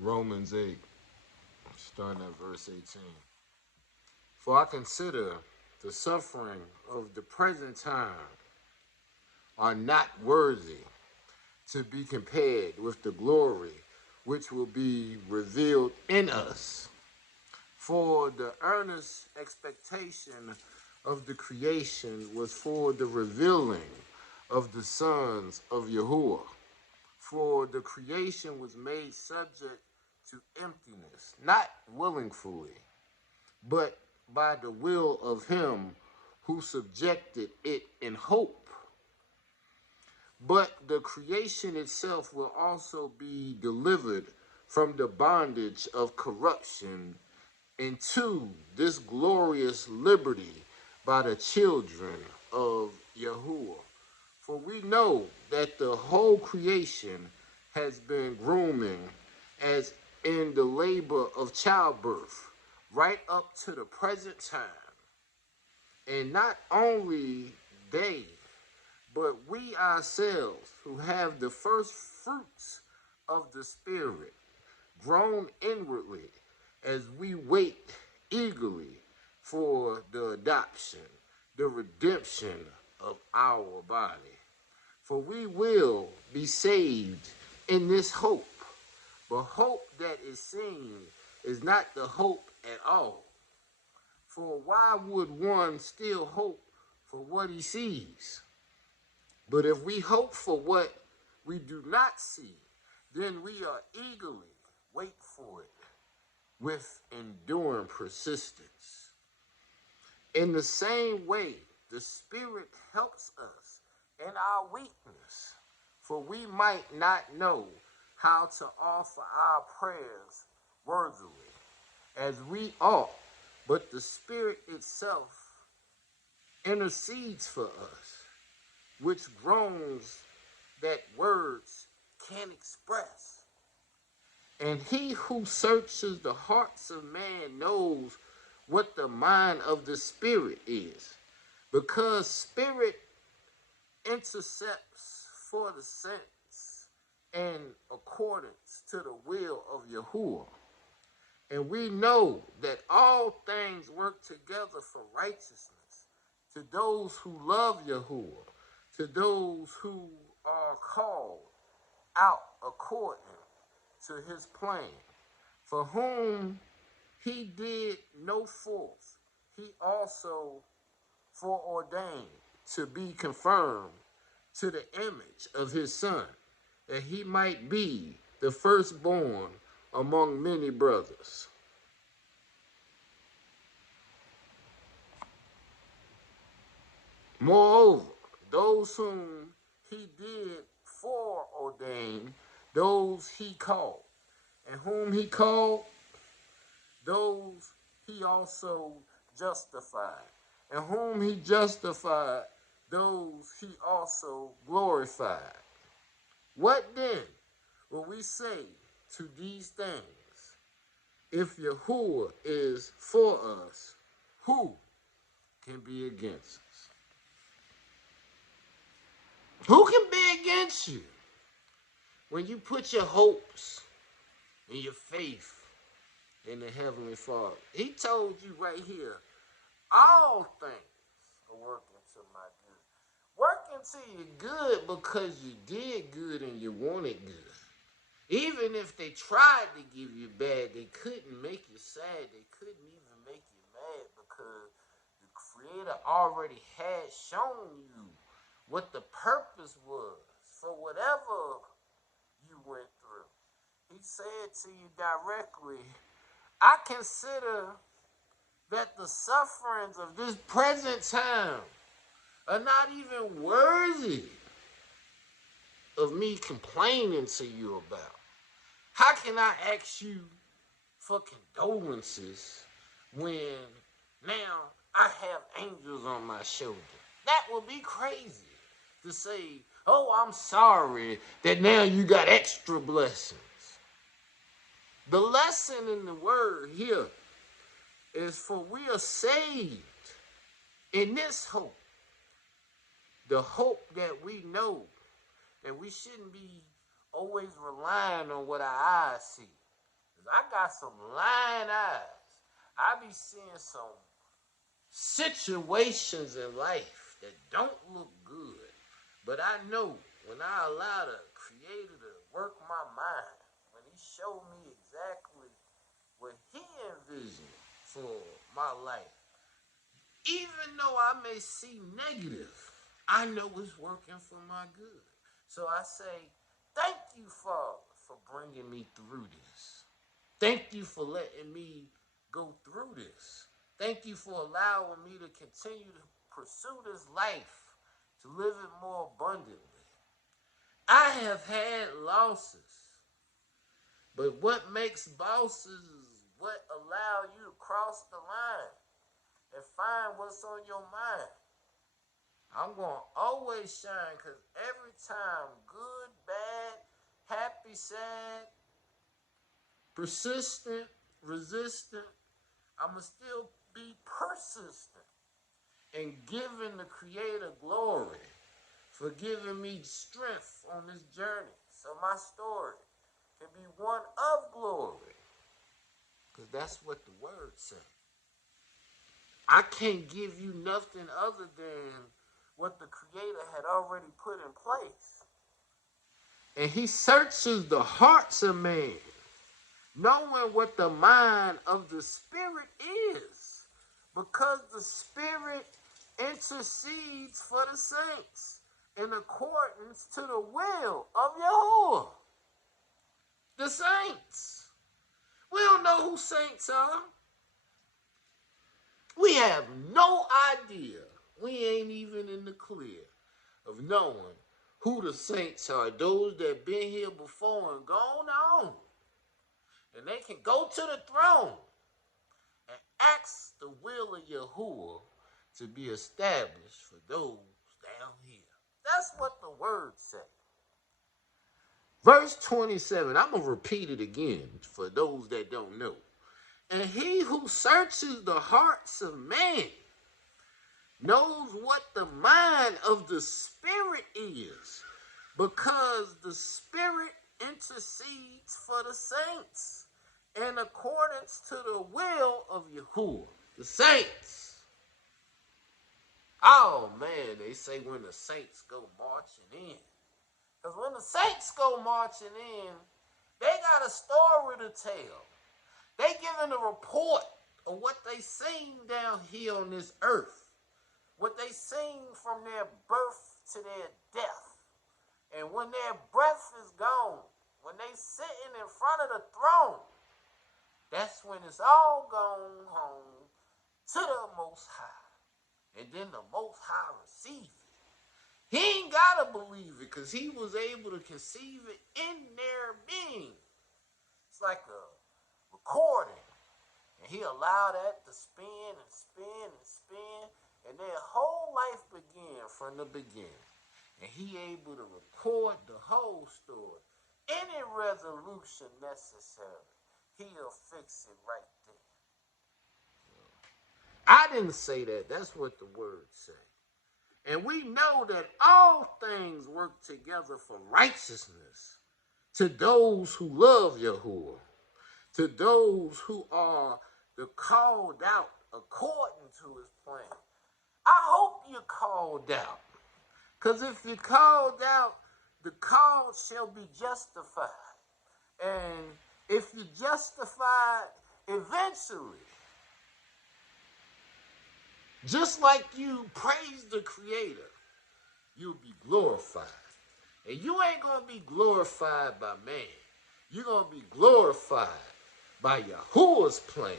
Romans 8, starting at verse 18. For I consider the suffering of the present time are not worthy to be compared with the glory which will be revealed in us. For the earnest expectation of the creation was for the revealing of the sons of Yahuwah. For the creation was made subject to emptiness, not willingly, but by the will of him who subjected it in hope. But the creation itself will also be delivered from the bondage of corruption into this glorious liberty by the children of Yahuwah. For we know that the whole creation has been grooming as in the labor of childbirth right up to the present time. And not only they, but we ourselves who have the first fruits of the Spirit groan inwardly as we wait eagerly for the adoption, the redemption of our body. For we will be saved in this hope. But hope that is seen is not the hope at all. For why would one still hope for what he sees? But if we hope for what we do not see, then we are eagerly wait for it with enduring persistence. In the same way, the Spirit helps us in our weakness, for we might not know how to offer our prayers worthily as we ought, but the Spirit itself intercedes for us, which groans that words can't express. And he who searches the hearts of man knows what the mind of the Spirit is, because Spirit intercepts for the saints in accordance to the will of Yahuwah. And we know that all things work together for righteousness to those who love Yahuwah, to those who are called out according to his plan, for whom he did no force, he also foreordained to be confirmed to the image of his Son, that he might be the firstborn among many brothers. Moreover, those whom he did foreordain, those he called. And whom he called, those he also justified. And whom he justified, those he also glorified. What then will we say to these things? If Yahuwah is for us, who can be against us? Who can be against you when you put your hopes and your faith in the Heavenly Father? He told you right here, all things are working to my good. Working to you good because you did good and you wanted good. Even if they tried to give you bad, they couldn't make you sad. They couldn't even make you mad because the Creator already had shown you what the purpose was for whatever you went through. He said to you directly, I consider that the sufferings of this present time are not even worthy of me complaining to you about. How can I ask you for condolences when now I have angels on my shoulder? That would be crazy to say, oh, I'm sorry that now you got extra blessings. The lesson in the word here is for we are saved in this hope. The hope that we know, and we shouldn't be always relying on what our eyes see. I got some lying eyes. I be seeing some situations in life that don't look good. But I know when I allow the Creator to work my mind, when He showed me exactly what He envisioned for my life, even though I may see negative, I know it's working for my good. So I say, thank you, Father, for bringing me through this. Thank you for letting me go through this. Thank you for allowing me to continue to pursue this life, to live it more abundantly. I have had losses, but what makes bosses is what allow you to cross the line and find what's on your mind. I'm going to always shine because every time, good, bad, happy, sad, persistent, resistant, I'm going to still be persistent and giving the Creator glory for giving me strength on this journey. So my story can be one of glory, because that's what the word says. I can't give you nothing other than what the Creator had already put in place. And He searches the hearts of man, knowing what the mind of the Spirit is, because the Spirit intercedes for the saints in accordance to the will of Yahuwah. The saints. We don't know who saints are. We have no idea. We ain't even in the clear of knowing who the saints are. Those that been here before and gone on. And they can go to the throne and ask the will of Yahuwah to be established for those down here. That's what the word says. Verse 27, I'm going to repeat it again for those that don't know. And He who searches the hearts of man knows what the mind of the Spirit is, because the Spirit intercedes for the saints in accordance to the will of Yahuwah. The saints. Oh man, they say when the saints go marching in. Because when the saints go marching in, they got a story to tell. They giving a report of what they seen down here on this earth. What they seen from their birth to their death. And when their breath is gone, when they sitting in front of the throne, that's when it's all gone home to the Most High. And then the Most High receive it. He ain't got to believe it because He was able to conceive it in their being. It's like a recording. And He allowed that to spin and spin and spin. And their whole life began from the beginning. And He able to record the whole story. Any resolution necessary, He'll fix it right there. I didn't say that. That's what the word says. And we know that all things work together for righteousness to those who love Yahuwah, to those who are the called out according to His plan. I hope you're called out. Because if you're called out, the called shall be justified. And if you're justified, eventually, just like you praise the Creator, you'll be glorified. And you ain't going to be glorified by man. You're going to be glorified by Yahuwah's plan.